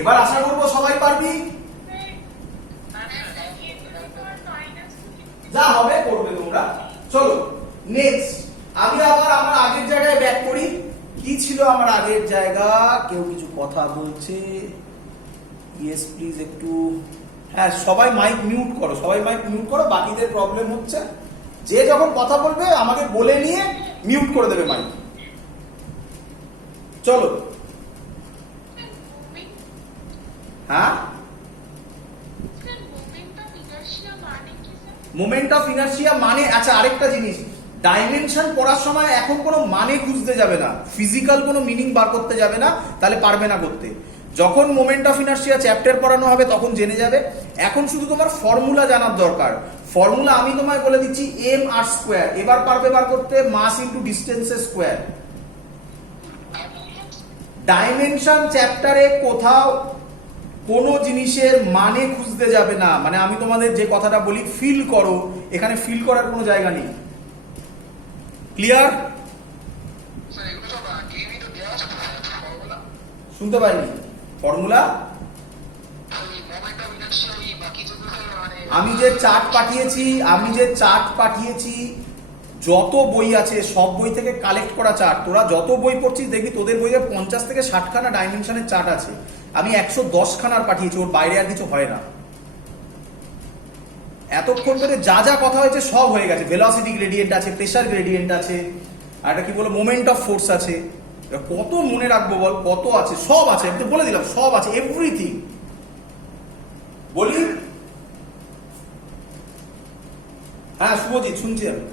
এবার আশা করবো সবাই পারবি, যা হবে করবে তোমরা। চলো নেক্সট, আমি আবার আমার আগের জায়গায় ব্যাক করি। কি ছিল আমার আগের জায়গা? কেউ কিছু কথা বলছে? ইয়েস প্লিজ একটু, হ্যাঁ সবাই মাইক মিউট করো, সবাই মাইক মিউট করো, বাকিদের প্রবলেম হচ্ছে। যে যখন কথা বলবে আমাকে বলে নিয়ে মিউট করে দেবে মাইক। চলো হ্যাঁ, মোমেন্ট অফ ইনার্শিয়া মানে, আচ্ছা আরেকটা জিনিস, ডাইমেনশন পড়ার সময় এখন কোনো মানে খুঁজতে যাবে না, ফিজিক্যাল কোনো মিনিং বার করতে যাবে না, তাহলে পারবে না করতে। যখন মোমেন্ট অফ ইনার্শিয়া চ্যাপ্টার পড়ানো হবে তখন জেনে যাবে। এখন শুধু তোমার ফর্মুলা জানার দরকার। ফর্মুলা আমি তোমায় বলে দিচ্ছি, এম আর স্কোয়ার। এবার পারবে বার করতে মাস ইন্টু ডিস্টেন্সের স্কোয়ার। ডাইমেনশন চ্যাপ্টারে কোথাও কোনো জিনিসের মানে খুঁজতে যাবে না, মানে আমি তোমাদের যে কথাটা বলি ফিল করো, এখানে ফিল করার কোনো জায়গা নেই। ক্লিয়ার? শুনতে পাইনি ফর্মুলা। আমি যে চার্ট পাঠিয়েছি যত বই আছে সব বই থেকে কালেক্ট করা চার্ট, তোরা যত বই পড়ছিস দেখবি তোদের বইয়ে 50 থেকে 60 খানা ডাইমেনশনের চার্ট আছে। আমি 110 খানার পাঠিয়েছি, ওর বাইরে আর কিছু হয় না। এতক্ষণ ধরে যা যা কথা হয়েছে সব হয়ে গেছে। ভেলোসিটি গ্রেডিয়েন্ট আছে, প্রেসার গ্রেডিয়েন্ট আছে, আর এটা কি বলে মোমেন্ট অফ ফোর্স আছে। কত মনে রাখবো বল, কত আছে, সব আছে, আমি তো বলে দিলাম সব আছে, এভরিথিং। বলি হ্যাঁ শুভজিৎ, শুনছি আমি।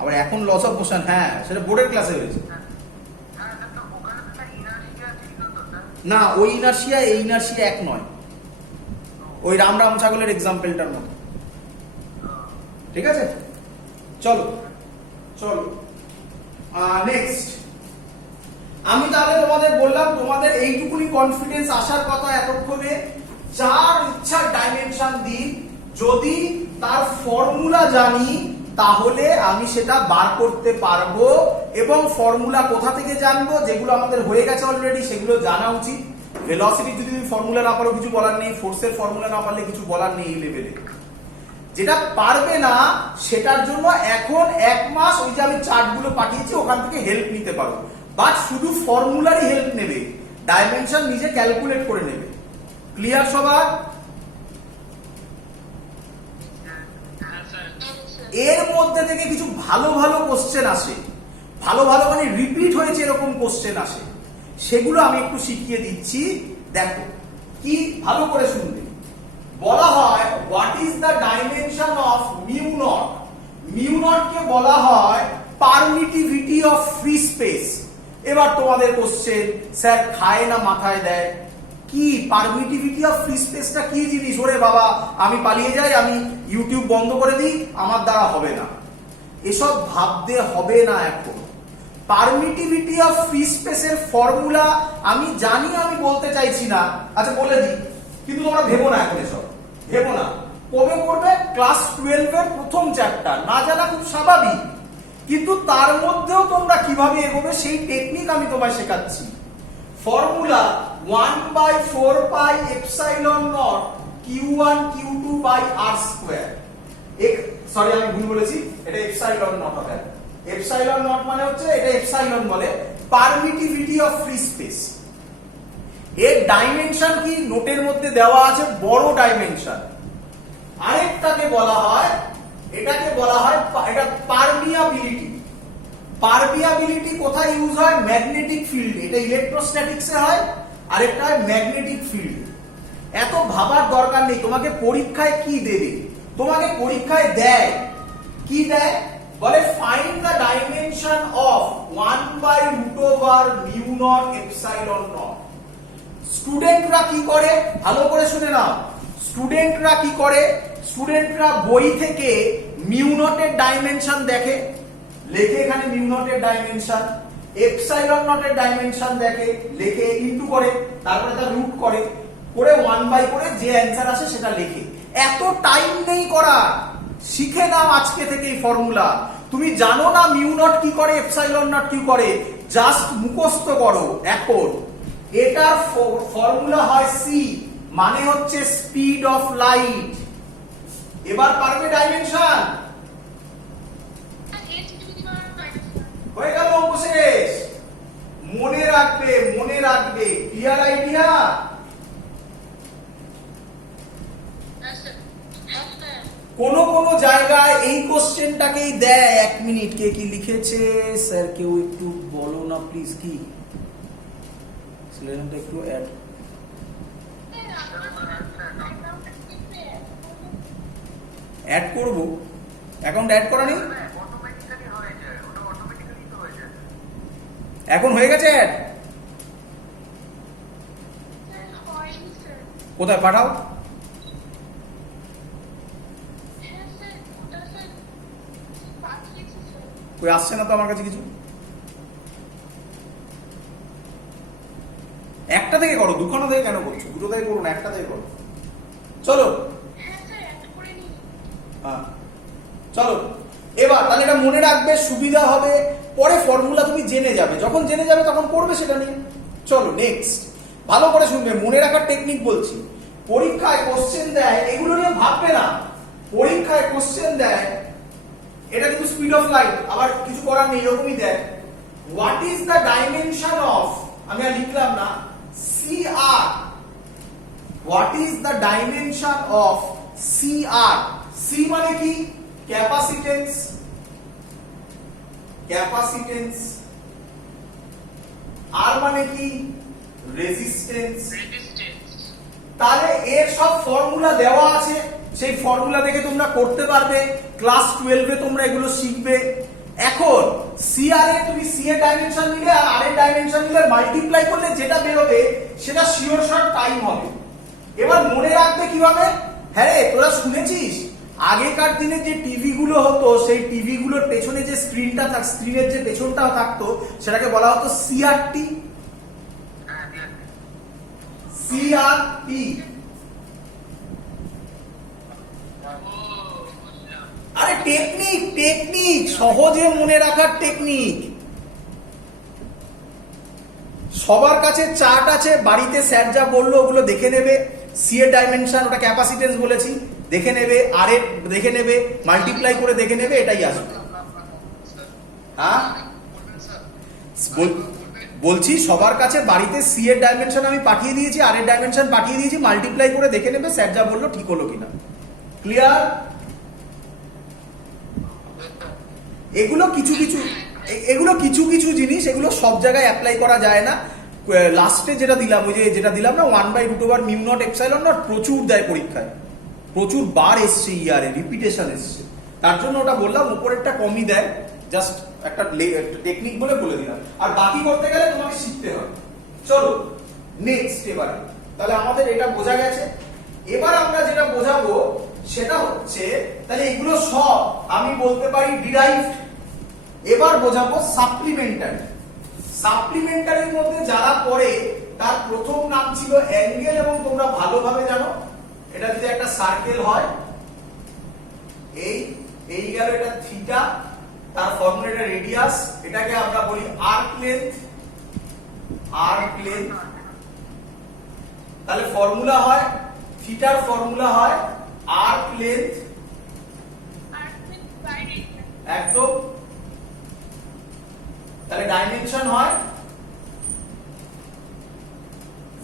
আবার এখন লস অফ মোশন, হ্যাঁ সেটা বোর্ডের ক্লাসে হয়েছে। না ওই ইনার্শিয়া এই ইনার্শিয়া এক নয়, ওই রাম ছাগলের এক্সাম্পলটার মতো। ঠিক আছে, চলো চলো নেক্সট। আমি তাহলে তোমাদের বললাম, তোমাদের এইটুকুনি কনফিডেন্স আসার কথা এতক্ষণে, যার ইচ্ছা ডাইমেনশন দিই, যদি তার ফর্মুলা জানি তাহলে আমি সেটা বার করতে পারবো। এবং ফর্মুলা কোথা থেকে জানবো? যেগুলো আমাদের হয়ে গেছে অলরেডি সেগুলো জানা উচিত। ভেলোসিটি যদি তুমি ফর্মুলা না পারো কিছু বলার নেই, ফোর্সের ফর্মুলা না পারলে কিছু বলার নেই এই লেভেলে। যেটা পারবে না সেটার জন্য এখন 1 মাস ওই যে আমি চার্টগুলো পাঠিয়েছি ওখান থেকে হেল্প নিতে পারো, বাট শুধু ফর্মুলারই হেল্প নেবে, ডাইমেনশন নিজে ক্যালকুলেট করে নেবে। ক্লিয়ার সবার? এর মধ্যে থেকে কিছু ভালো ভালো কোশ্চেন আসে, ভালো ভালো মানে রিপিট হয়েছে এরকম কোশ্চেন আসে, সেগুলো আমি একটু শিখিয়ে দিচ্ছি। দেখো কি, ভালো করে শুনবে। বলা হয় what is the dimension of mu naught. Mu naught কে বলা হয় পারমিটিভিটি অফ ফ্রি স্পেস। এবার তোমাদের কোশ্চেন, স্যার খায় না মাথায় দেয়, কি পারমিটিভিটি অফ ফ্রি স্পেসটা কি জিনিস? ওরে বাবা আমি পালিয়ে যাই, আমি ইউটিউব বন্ধ করে দিই, আমার দ্বারা হবে না, এসব ভাবতে হবে না। এখন পারমিটিভিটি অফ ফ্রি স্পেসের ফর্মুলা আমি জানি, আমি বলতে চাইছি না, আচ্ছা বলে দিই, কিন্তু তোমরা ভেবো না, এখন এসব ভেবো না। কবে করবে? ক্লাস 12 এর প্রথম চ্যাপ্টার, না জানা খুব স্বাভাবিক, কিন্তু তার মধ্যেও তোমরা কিভাবে এগোবে সেই টেকনিক আমি তোমায় শেখাচ্ছি। Formula 1/4 pi epsilon not q1 q2 by r square. Sorry আমি ভুল বলেছি, এটা এপসাইলন নট হবে। এপসাইলন নট মানে হচ্ছে, এটা এপসাইলন বলে পারমিটিভিটি অফ ফ্রি স্পেস। এর ডাইমেনশন কি নোটের মধ্যে দেওয়া আছে, বড় ডাইমেনশন। আরেকটাকে বলা হয়, এটাকে বলা হয় এটা পারমিয়াবিলিটি। পারমিয়াবিলিটি কোথায় ইউজ হয়? Magnetic field. এটা ইলেকট্রোস্ট্যাটিক্সে হয়, আরেকটা হয় ম্যাগনেটিক ফিল্ড। এত ভাবার দরকার নেই। তোমাকে পরীক্ষায় কি দেবে? তোমাকে পরীক্ষায় দেয় কি দেয়? বলে find the dimension of 1/√μ naught epsilon naught. স্টুডেন্টরা কি করে ভালো করে শুনে নাও। স্টুডেন্টরা কি করে? স্টুডেন্টরা বই থেকে মিউ নটের ডাইমেনশন দেখে, লেখে এখানে মিউ নটের ডাইমেনশন, এপসাইলন নটের ডাইমেনশন দেখে, লেখে, ইনটু করে, তারপরে তার রুট করে, করে 1/, করে যে অ্যান্সার আসে সেটা লেখে। এত টাইম নেই করা, শিখে নাও আজকে থেকে এই ফর্মুলা। তুমি জানো না মিউ নট কি করে, এপসাইলন নট কি করে, জাস্ট মুখস্থ করো। এখন এটার ফর্মুলা হয় সি, মানে হচ্ছে স্পিড অফ লাইট। এবার পারবে ডাইমেনশন? হয়ে গেল, অঙ্ক শেষ। মনে রাখবে, মনে রাখবে। Clear idea? কোন কোন জায়গায় এই কোশ্চেনটাকেই দেয়। 1 মিনিট, কে কি লিখেছে স্যার কেউ একটু বলো না প্লিজ। কি সিলেবাসটা একটু অ্যাড করব। অ্যাকাউন্ট অ্যাড করা নেই এখন? হয়ে গেছে অ্যাড? কোথায় পাঠাও? কই আসছে না তো আমার কাছে কিছু। একটা থেকে করো, দুখানা থেকে কেন করছো? দুটো থেকে করো না, একটা থেকে করো। চলো হ্যাঁ চলো। এবার তাহলে এটা মনে রাখবে, সুবিধা হবে। পরে ফর্মুলা তুমি জেনে যাবে, যখন জেনে যাবে তখন করবে সেটা নিয়ে। চলো নেক্সট, ভালো করে শুনবে, মনে রাখার টেকনিক বলছি। পরীক্ষায় কোশ্চেন দেয়, এগুলো নিয়ে ভাববে না। পরীক্ষায় কোশ্চেন দেয়, এটা কিন্তু স্পিড অফ লাইট, আবার কিছু করার নেই, এরকমই দেয়। What is the dimension of, আমি আর লিখলাম না, CR। What is the dimension of CR? C মানে কি? ক্যাপাসিটেন্স। ক্যাপাসিটেন্স। আর মানে কি? রেজিস্ট্যান্স। তাহলে এর সব ফর্মুলা দেওয়া আছে, সেই ফর্মুলা দেখে তোমরা করতে পারবে। ক্লাস 12 এ তোমরা এগুলো শিখবে। এখন সিআর এ তুমি সি এর ডাইমেনশন নিলে আর আর এর ডাইমেনশন নিলে মাল্টিপ্লাই করলে যেটা বেরোবে সেটা শিওর শর্ট টাইম হবে। এবার মনে রাখবে কিভাবে? হ্যাঁ রে, তোরা শুনেছিস আগেকার দিনে যে টিভি গুলো হতো, সেই টিভি গুলোর পেছনে যে স্ক্রিনটা থাকতো, স্ক্রিনের যে পেছনটা থাকতো, সেটাকে বলা হতো সিআরটি। সিআরটি। আরে টেকনিক, টেকনিক, সহজে মনে রাখার টেকনিক। সবার কাছে চার্ট আছে বাড়িতে, স্যার যা বললো ওগুলো দেখে নেবে। সি এর ডাইমেনশন, ওটা ক্যাপাসিটেন্স বলেছি, দেখে নেবে। আর এর দেখে নেবে, মাল্টিপ্লাই করে দেখে নেবে, এটাই আসবে। হ্যাঁ বলছি, সবার কাছে বাড়িতে সি এর ডাইমেনশন আমি পাঠিয়ে দিয়েছি, আর এর ডাইমেনশন পাঠিয়ে দিয়েছি, মাল্টিপ্লাই করে দেখে নেবে স্যার যা বললো ঠিক হলো কিনা। ক্লিয়ার? এগুলো কিছু কিছু জিনিস, এগুলো সব জায়গায় অ্যাপ্লাই করা যায় না। লাস্টে যেটা দিলাম, ওই যে যেটা দিলাম না, 1/√, মিউ নট এপসাইলন নট, প্রচুর দেয় পরীক্ষায়, প্রচুর বার এসছে, ইয়ারে রিপিটেশন এসছে, তার জন্য ওটা বললাম। উপরেরটা কমই দেয়, জাস্ট একটা টেকনিক বলে দিলাম। আর বাকি করতে গেলে তোমাকে শিখতে হবে। চলো নেক্সট। এবারে তাহলে আমাদের এটা বোঝা গেছে। এবার আমরা যেটা বোঝাবো সেটা হচ্ছে, তাহলে এগুলো সব আমি বলতে পারি ডিরাইভড। এবার বোঝাবো সাপ্লিমেন্টারি। সাপ্লিমেন্টারির মধ্যে যারা পড়ে তার প্রথম নাম ছিল অ্যাঙ্গেল, এবং তোমরা ভালোভাবে জানো এটা যদি একটা সার্কেল হয়, এই গেল এটা থিটা, তার ফর্মুলা এটা রেডিয়াস, এটাকে আমরা বলি আর্ক লেন্থ। Arc length. তাহলে ফর্মুলা হয়, থিটার ফর্মুলা হয় আর্ক লেন্থ, একদম। তাহলে ডাইমেনশন হয়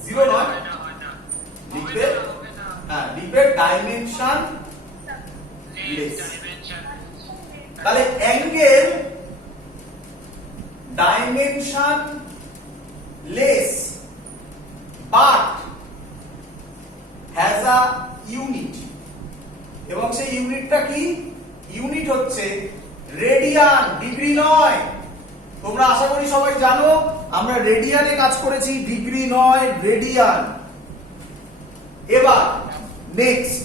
0 নয়, লিখবে, হ্যাঁ লিখবে ডাইমেনশন লেস। তাহলে angle dimension less but has a unit, এবং সেই ইউনিটটা কি? ইউনিট হচ্ছে রেডিয়ান, ডিগ্রি নয়। তোমরা আশা করি সবাই জানো আমরা রেডিয়ানে কাজ করেছি, ডিগ্রি নয়, রেডিয়ান। এবার নেক্সট,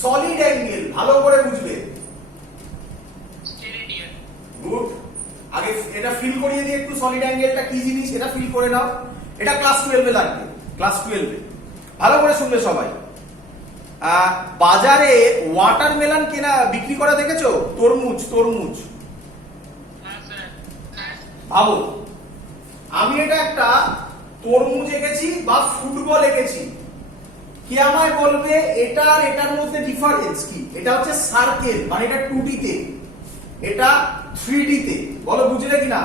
সলিড অ্যাঙ্গেল, ভালো করে বুঝবে। গুড। আগে এটা ফিল করিয়ে দিয়ে একটু, সলিড অ্যাঙ্গেলটা কি জিনিস এটা ফিল করে নাও। এটা ক্লাস 12 এ লাগবে, ক্লাস 12 এ। ভালো করে শুনবে সবাই। বাজারে ওয়াটারমেলন কেনা বিক্রি করা দেখেছো? তরমুজ, তরমুজ ভাবো আমি এটা একটা তরমুজ এঁকেছি বা ফুটবল এঁকেছি, কে আমায় বলবে এটা আর এটার মধ্যে ডিফারেন্স কি? এটা হচ্ছে সার্কেল, মানে এটা 2D তে, এটা 3D তে। বলো বুঝলে কিনা?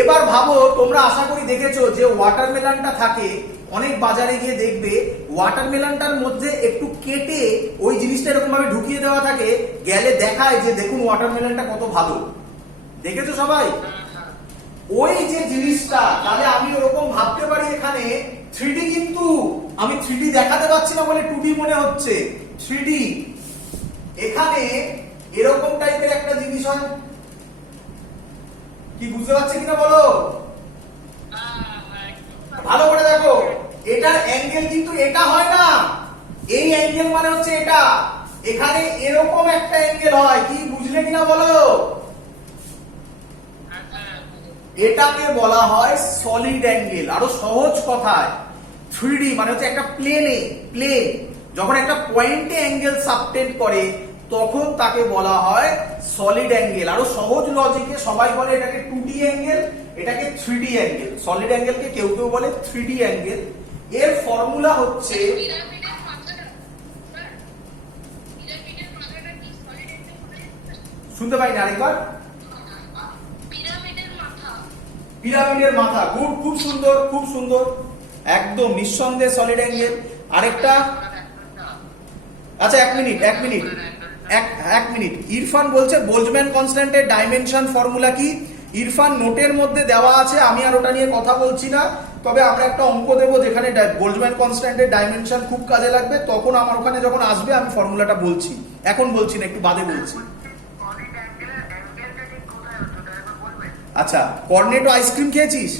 এবার ভাবো, তোমরা আশা করি দেখেছো যে ওয়াটারমেলনটা থাকে, অনেক বাজারে গিয়ে দেখবে ওয়াটারমেলনটার মধ্যে একটু কেটে ওই জিনিসটা এরকম ভাবে ঢুকিয়ে দেওয়া থাকে, গেলে দেখায় যে দেখুন ওয়াটারমেলনটা কত ভালো। দেখেছো সবাই? ওই যে জিনিসটা, তাহলে আমি ওরকম ভাবতে পারি এখানে 3D, কিন্তু আমি 3D দেখাতে পাচ্ছি না বলে 2D মনে হচ্ছে। 3D এখানে এরকম টাইপের একটা জিনিস হয়, কি বুঝতে পারছে কিনা বলো? ভালো করে দেখো, এটার অ্যাঙ্গেল কিন্তু এটা হয় না, এই অ্যাঙ্গেল মানে হচ্ছে এটা, এখানে এরকম একটা অ্যাঙ্গেল হয়, কি বুঝলে কিনা বলো? এটাকে বলা হয় সলিড অ্যাঙ্গেল। আরো সহজ কথায় 3D মানে হচ্ছে একটা প্লেন যখন একটা পয়েন্টে অ্যাঙ্গেল সাবটেন্ড করে তখন তাকে বলা হয় সলিড অ্যাঙ্গেল। আরো সহজ লজিকে সবাই বলে এটাকে 2D অ্যাঙ্গেল, এটাকে 3D অ্যাঙ্গেল। সলিড অ্যাঙ্গেলকে কেউ কেউ বলে 3D অ্যাঙ্গেল। এর ফর্মুলা হচ্ছে, শুনতে পাইনি আরেকবার? পিরামিডের মাথা, গুড, খুব সুন্দর, খুব সুন্দর, একদম নিঃসন্দেহে সলিড অ্যাঙ্গেল। আরেকটা, আচ্ছা এক মিনিট, ইরফান বলছে বোল্টজম্যান কনস্ট্যান্টের ডাইমেনশন ফর্মুলা কি? ইরফান নোটের মধ্যে দেওয়া আছে, আমি আর ওটা নিয়ে কথা বলছি না, তবে আমরা একটা অঙ্ক দেবো যেখানে বোল্টজম্যান কনস্ট্যান্টের ডাইমেনশন খুব কাজে লাগবে, তখন আমার ওখানে যখন আসবে আমি ফর্মুলাটা বলছি, এখন বলছি না, একটু বাদে বলছি। আচ্ছা, কর্নেটো আইসক্রিম খেয়েছিস?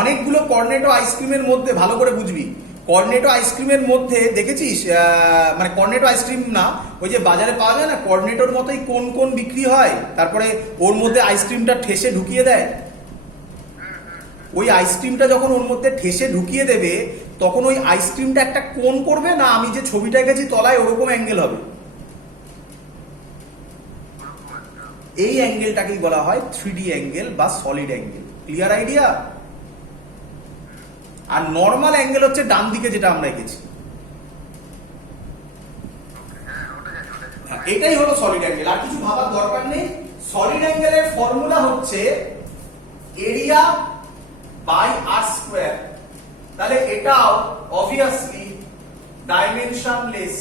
অনেকগুলো কর্নেটো আইসক্রিমের মধ্যে, ভালো করে বুঝবি, কর্নেটো আইসক্রিমের মধ্যে দেখেছিস, মানে কর্নেটো আইসক্রিম না, ওই যে বাজারে পাওয়া যায় না কর্নেটোর মতোই কোন কোন বিক্রি হয়, তারপরে ওর মধ্যে আইসক্রিমটা ঠেসে ঢুকিয়ে দেয়। ওই আইসক্রিমটা যখন ওর মধ্যে ঠেসে ঢুকিয়ে দেবে তখন ওই আইসক্রিমটা একটা কোণ করবে না, আমি যে ছবিটা এঁকেছি তলায় ওরকম অ্যাঙ্গেল হবে। এই অ্যাঙ্গেলটাকেই বলা হয় 3D অ্যাঙ্গেল বা সলিড অ্যাঙ্গেল। Clear idea? আর নর্মাল অ্যাঙ্গেল হচ্ছে ডান দিকে যেটা আমরা এঁকেছি, এটাই হলো সলিড অ্যাঙ্গেল। আর কিছু ভাবার দরকার নেই। সলিড অ্যাঙ্গেলের ফর্মুলা হচ্ছে এরিয়া বাই আর স্কোয়ার। তাহলে এটাও অবভিয়াসলি ডাইমেনশনলেস,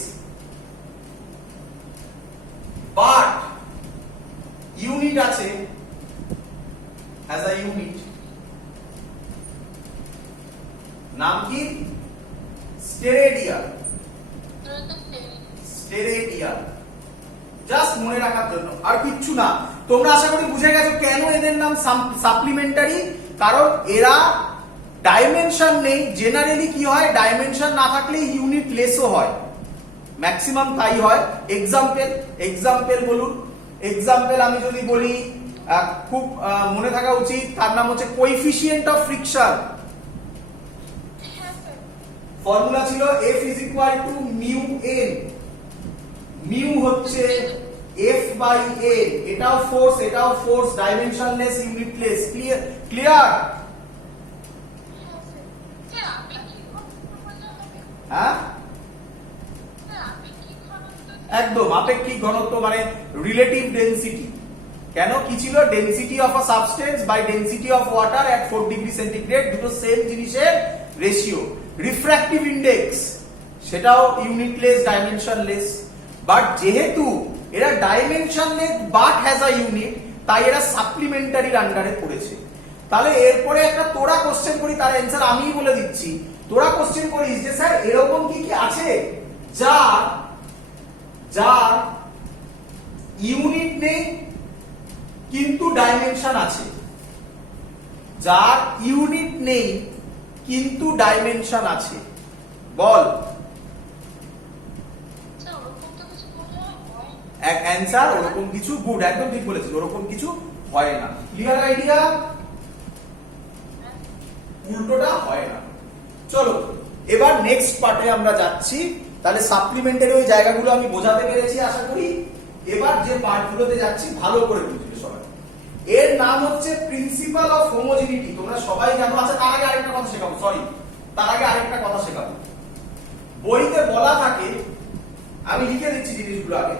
বাট ইউনিট আছে, হ্যাজ আ ইউনিট, নাম কি? স্টেরেডিয়ান। জাস্ট মনে রাখার জন্য, আর কিচ্ছু না। তোমরা আশা করি বুঝে গেছো কেন এদের নাম সাপ্লিমেন্টারি, কারণ এরা ডাইমেনশন নেই। জেনারেলি কি হয়, ডাইমেনশন না থাকলে ইউনিট লেসও হয়, ম্যাক্সিমাম তাই হয়। এক্সাম্পল বলুন। এক্সাম্পল আমি যদি বলি, খুব মনে থাকা উচিত, তার নাম হচ্ছে কোএফিসিয়েন্ট অফ ফ্রিকশন। ফর্মুলা ছিল F is equal to mu n, mu হচ্ছে F by n, এটাও ফোর্স, ডাইমেনশনলেস, ইউনিটলেস। ক্লিয়ার? হ্যাঁ, একদম আপেক্ষিক ঘনত্ব মানে রিলেটিভ ডেনসিটি। কেন, কি ছিল? Density of a substance by density of water at 4 degree centigrade, দুটো সেম জিনিসের রেশিও। রিফ্র্যাক্টিভ ইন্ডেক্স, সেটাও ইউনিটলেস, ডাইমেনশনলেস। বাট যেহেতু এরা dimensionless but has a unit, তাই এরা সাপ্লিমেন্টারির আন্ডারে পড়েছে। তাহলে এরপরে একটা তোরা কোশ্চেন করি, তার অ্যান্সার আমিই বলে দিচ্ছি। তোরা কোশ্চেন করিস যে স্যার এরকম কি কি আছে যার ইউনিট নেই কিন্তু ডাইমেনশন আছে, যার ইউনিট নেই কিন্তু ডাইমেনশন আছে, বল। অ্যান্সার ওরকম কিছু, গুড, একদম ঠিক বলেছিস, ওরকম কিছু হয় না। Clear idea? উল্টোটা হয় না। চলো এবার নেক্সট পার্টে আমরা যাচ্ছি। তাহলে সাপ্লিমেন্টারি ওই জায়গাগুলো আমি বোঝাতে পেরেছি আশা করি। এবার যে পার্টগুলোতে যাচ্ছি ভালো করে বুঝবে সবাই। এর নাম হচ্ছে প্রিন্সিপাল অফ হোমোজিনিটি। তোমরা সবাই জানো। আচ্ছা, তার আগে আরেকটা কথা শেখাবো, সরি, তার আগে আরেকটা কথা শেখাবো। বইতে বলা থাকে, আমি লিখে দিচ্ছি জিনিসগুলো আগে,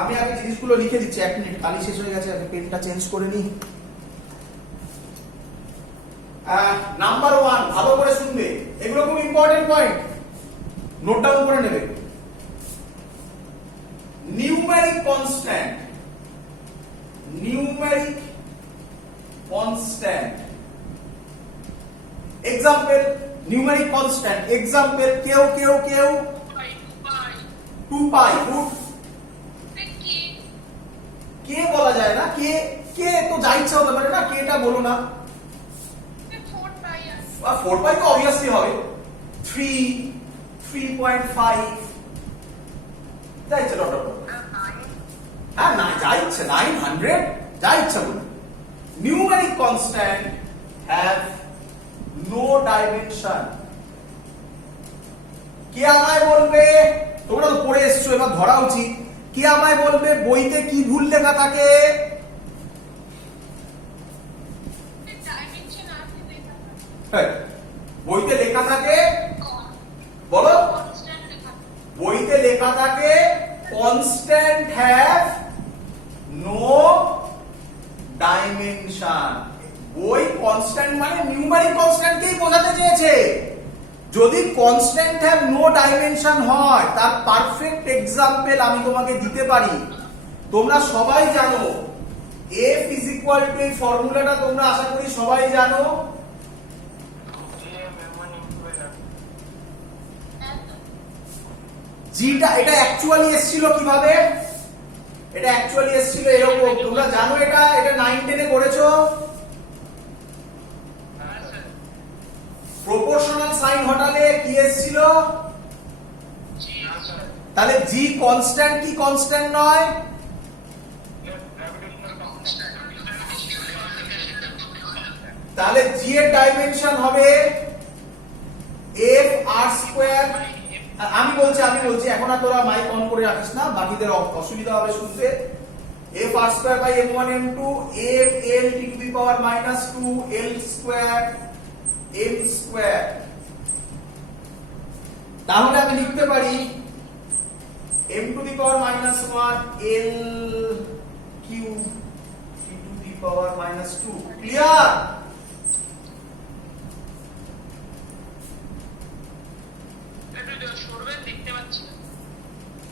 আমি আগে জিনিসগুলো লিখে দিচ্ছি। 1 মিনিট, কালি শেষ হয়ে গেছে, আমি পেনটা চেঞ্জ করে নিই। নাম্বার 1, ভালো করে শুনবে, এগুলো খুব ইম্পর্টেন্ট পয়েন্ট, নোট ডাউন করে নেবে। Numeric constant, numeric constant, example numeric constant, example কেউ কেউ কেউ 2 পাই রুট কে বলা যায় না, কে কে তো যা ইচ্ছা হতে পারে না, কেটা বলো না। 4 পাই তো অবভিয়াসলি হবে। 3, 3.5 যা ইচ্ছা ডট ডট, হ্যাঁ না যা ইচ্ছা, 900 যা ইচ্ছা বলুন। Numeric constant have no dimension. কে আমায় বলবে, তোমরা তো পড়ে এসছো, এবার ধরা উচিত, কে আমায় বলবে বইতে কি ভুল লেখা থাকে? বইতে লেখা থাকে, বলো, বইতে লেখা থাকে কনস্ট্যান্ট হ্যাভ নো ডাইমেনশন। বই কনস্ট্যান্ট মানে নিউমেরিক কনস্ট্যান্টকেই বোঝাতে চেয়েছে। যদি কনস্ট্যান্ট হ্যাভ নো ডাইমেনশন হয়, তার পারফেক্ট এক্সাম্পল আমি তোমাকে দিতে পারি। তোমরা সবাই জানো f ইজ ইকুয়াল টু, এই ফর্মুলাটা তোমরা আশা করি সবাই জানো। জিটা, এটা অ্যাকচুয়ালি এসেছিল কিভাবে? এটা অ্যাকচুয়ালি এসেছিল এরকম, তোমরা জানো এটা, এটা 9, 10 এ করেছো। প্রপোর্শনাল সাইন হটালে কি এসেছিল? তাহলে জি কনস্ট্যান্ট কি কনস্ট্যান্ট নয়? তাহলে জি এর ডাইমেনশন হবে f r স্কয়ার। আমি বলছি এখন আর তোরা মাইক অন করে রাখিস না, বাকিদের অসুবিধা হবে শুনতে। f r square by m1 m2 f l t to the power -2 l square m square. তাহলে আমি লিখতে পারি m to the power -1 l cube t to the power -2। Clear?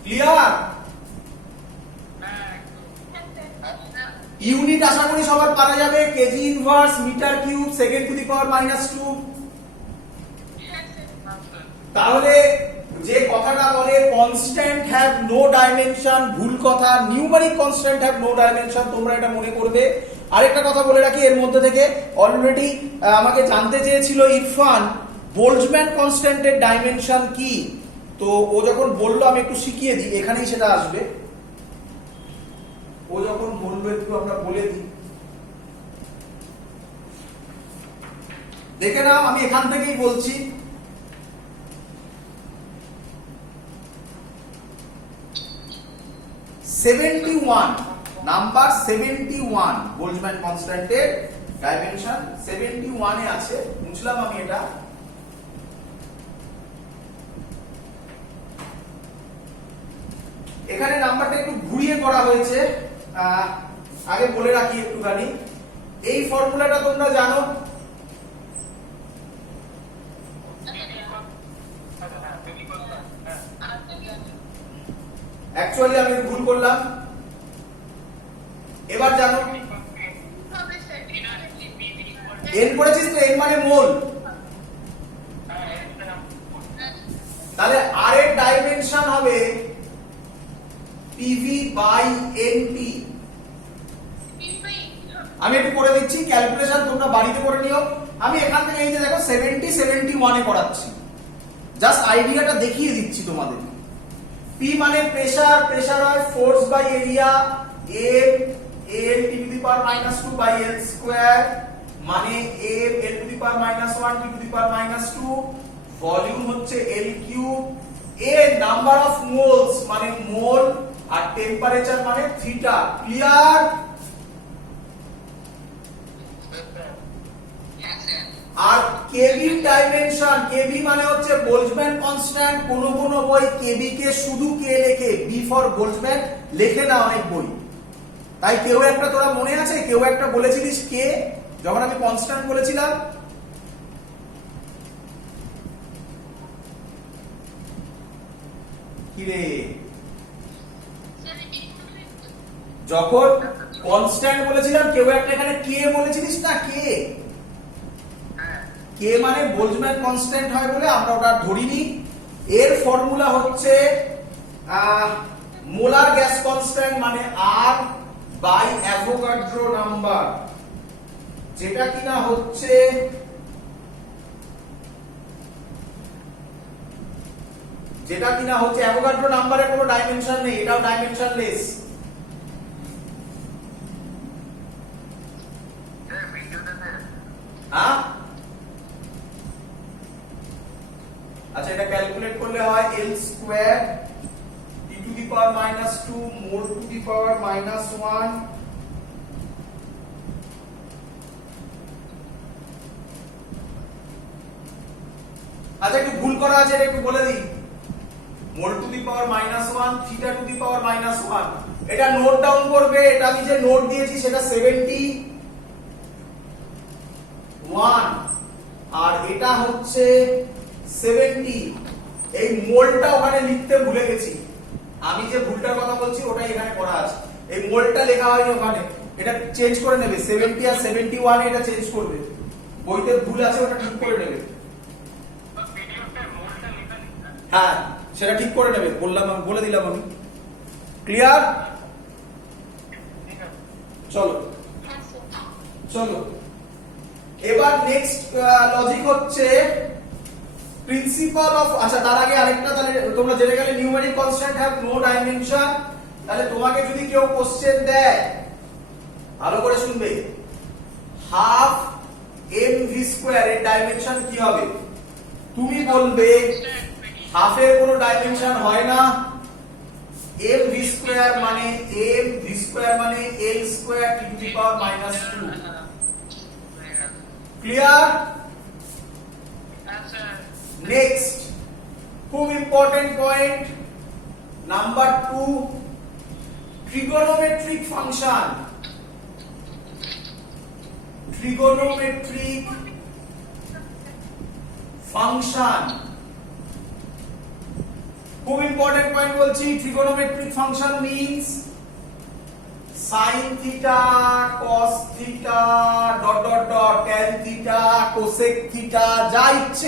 Clear? Unit আশা করি সবার পারা যাবে, kg inverse, metre cube, second to the power -2। তাহলে যে কথাটা বলে কনস্ট্যান্ট হ্যাভ নো ডাইমেনশন, ভুল কথা। Numeric constant have no dimension, তোমরা এটা মনে করবে। আরেকটা কথা বলে রাখি, এর মধ্যে থেকে অলরেডি আমাকে জানতে চেয়েছিল ইরফান, বোল্টজম্যান কনস্ট্যান্টের ডাইমেনশন কি। তো ও যখন বললো, আমি একটু শিখিয়ে দিই, এখানেই সেটা আসবে। ও যখন বললো একটু আমরা বলে দিই, দেখে নাও, আমি এখান থেকেই বলছি। নাম্বার 71 বোল্টজম্যান কনস্ট্যান্টের ডাইমেনশন 71 এ আছে। বুঝলাম আমি এটা। এখানে নাম্বারটা একটু ঘুরিয়ে করা হয়েছে, আগে বলে রাখি একটুখানি। এই ফর্মুলাটা তোমরা জানো, অ্যাকচুয়ালি আমি ভুল করলাম, এবার জানো। এন পড়েছিস তো, এন মানে মোল। তাহলে আর এর ডাইমেনশন হবে PV বাই NT। আমি একটু করে দিচ্ছি, ক্যালকুলেশন তোমরা বাড়িতে করে নিও। আমি এখান থেকে এই যে দেখো 70 71 এ করাচ্ছি, জাস্ট আইডিয়াটা দেখিয়ে দিচ্ছি তোমাদের। P মানে প্রেসার, প্রেসার হয় force by area, M l t to the power -2 by l square, মানে M l to the power -1 t to the power -2। Volume হচ্ছে l cube. A number of moles, মানে mole আর temperature মানে theta. Clear? আর KV dimension, KV মানে হচ্ছে Boltzmann constant. কোন কোন বই কেভি কে শুধু কে লেখে, বি ফর বোল্টজম্যান লেখে না অনেক বই। তাই কেউ একটা, তোরা মনে আছে কেউ একটা বলেছিলিস কে, যখন আমি কনস্ট্যান্ট বলেছিলাম? কি রে, যখন কনস্ট্যান্ট বলেছিলাম কেউ একটা এখানে কে বলেছিলিস না? কে, কে মানে বোল্টজম্যান কনস্ট্যান্ট হয় বলে আমরা ওটা ধরিনি। এর ফর্মুলা হচ্ছে মোলার গ্যাস কনস্ট্যান্ট মানে আর বাই অ্যাভোগাড্রো নাম্বার, যেটা কিনা হচ্ছে অ্যাভোগাড্রো নাম্বারের কোনো ডাইমেনশন নেই, এটাও ডাইমেনশনলেস। হ্যাঁ, আচ্ছা এটা ক্যালকুলেট করলে হয় L square t to the power -2 mole to the power -1 আচ্ছা একটু ভুল করা আছে, এটা একটু বলে দিই। Mole to the power -1 theta to the power -1, এটা নোট ডাউন করবে। এটা আমি যে নোট দিয়েছি সেটা 71 আর এটা হচ্ছে 70। এই মোলটা ওখানে লিখতে ভুলে গেছি, আমি যে ভুলটার কথা বলছি ওটাই এখানে করা আছে। এই মোলটা লেখা হয়নি ওখানে, এটা চেঞ্জ করে নেবে। 70 আর 71 এটা চেঞ্জ করবে, বইতে ভুল আছে ওটা ঠিক করে নেবে। হ্যাঁ সেটা ঠিক করে নেবে, বললাম আমি, বলে দিলাম আমি। ক্লিয়ার? চলো চলো এবার নেক্সট লজিক হচ্ছে প্রিন্সিপাল অফ, আচ্ছা তার আগে আরেকটা, তাহলে তোমরা জেনে গেলে numeric constant have no dimension. তাহলে তোমাকে যদি কেউ কোশ্চেন দেয়, ভালো করে শুনবে, হাফ mv স্কয়ার এর ডাইমেনশন কি হবে? তুমি বলবে হাফের কোনো ডাইমেনশন হয় না, mv স্কয়ার মানে l square t to the power -2। Clear? Next খুব important point number 2, trigonometric function. Trigonometric function খুব ইম্পর্টেন্ট পয়েন্ট বলছি। Trigonometric function means sin theta, cos theta, dot dot dot, tan theta, cosec theta, যা ইচ্ছে